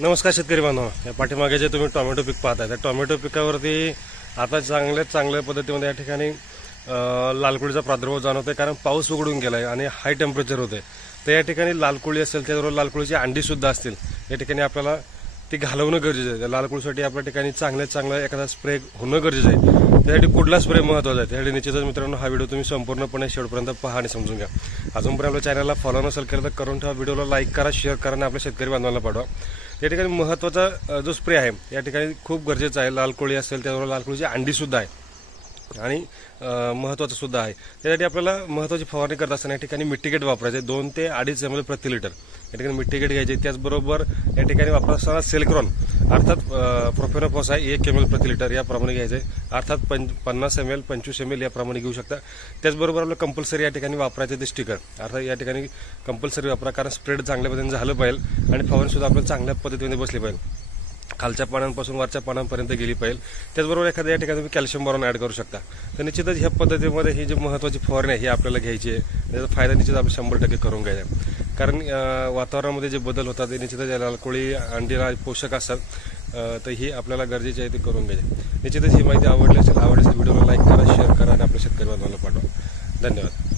नमस्कार शेतकरी बांधव, या पाठीमागे जे तुम्ही टोमॅटो पीक पाहताय त्या टोमॅटो पिकावरती आता चांगल्या पद्धतीमध्ये या ठिकाणी लालकुळीचा प्रादुर्भाव जाणवतोय, कारण पाऊस उघडून गेलाय आणि हाय टेम्परेचर होते. तर या ठिकाणी लालकुळी असेल, त्याचबरोबर लालकुळीची अंडी सुद्धा असतील, या ठिकाणी आपल्याला ती घालवणं गरजेचं आहे. लालकुळीसाठी आपल्या ठिकाणी चांगला एखादा स्प्रे होणं गरजेचं आहे. त्यासाठी कुठला स्प्रे महत्त्वाचा आहे त्यासाठी निश्चितच मित्रांनो हा व्हिडिओ तुम्ही संपूर्णपणे शेवटपर्यंत पहा आणि समजून घ्या. अजूनपर्यंत आपल्या चॅनलला फॉलो नसेल केलं तर करून ठेवा, व्हिडिओला लाईक करा, शेअर करा आणि आपल्या शेतकरी बांधवांना पाठवा. या ठिकाणी महत्त्वाचा जो स्प्रे आहे या ठिकाणी खूप गरजेचा आहे. लालकोळी असेल त्याबरोबर लालकोळीची अंडी सुद्धा आहे आणि महत्त्वाचं सुद्धा आहे. त्यासाठी आपल्याला महत्त्वाची फवारणी करत असताना या ठिकाणी मिट्टीकेट वापरायचे 2 ते 2.5 ml प्रति लिटर या ठिकाणी मिट्टीकेट घ्यायचे. त्याचबरोबर या ठिकाणी वापरत असताना सेल्क्रॉन अर्थात प्रोफेनोफॉस आहे 1 ml प्रति लिटर याप्रमाणे घ्यायचे, अर्थात 50 ml 25 ml याप्रमाणे घेऊ शकता. त्याचबरोबर आपलं कंपल्सरी या ठिकाणी वापरायचं ते स्टिकर, अर्थात या ठिकाणी कंपल्सरी वापरा, कारण स्प्रेड चांगल्या पद्धतीने झालं पाहिजे आणि फवारणी सुद्धा आपल्याला चांगल्या पद्धतीने बसली पाहिजे, खालच्या पानांपासून वरच्या पानांपर्यंत गेली पाहिजे. त्याचबरोबर एखाद्या या ठिकाणी तुम्ही कॅल्शियम बोरॉन ऍड करू शकता. तर निश्चितच ह्या पद्धतीमध्ये ही जी महत्त्वाची फवारणी आहे ही आपल्याला घ्यायची आहे. त्याचा फायदा निश्चित आपण 100% करून घ्यायचा, कारण वातावरणामध्ये जे बदल होतात ते निश्चितच लालकोळी अंडीला पोषक असतात, तर ही आपल्याला गरजेची आहे ते करून घ्यायचे. निश्चितच ही माहिती आवडली असेल व्हिडिओला लाईक करा, शेअर करा आणि आपल्या शेतकरी बांधवांना पाठवा. धन्यवाद.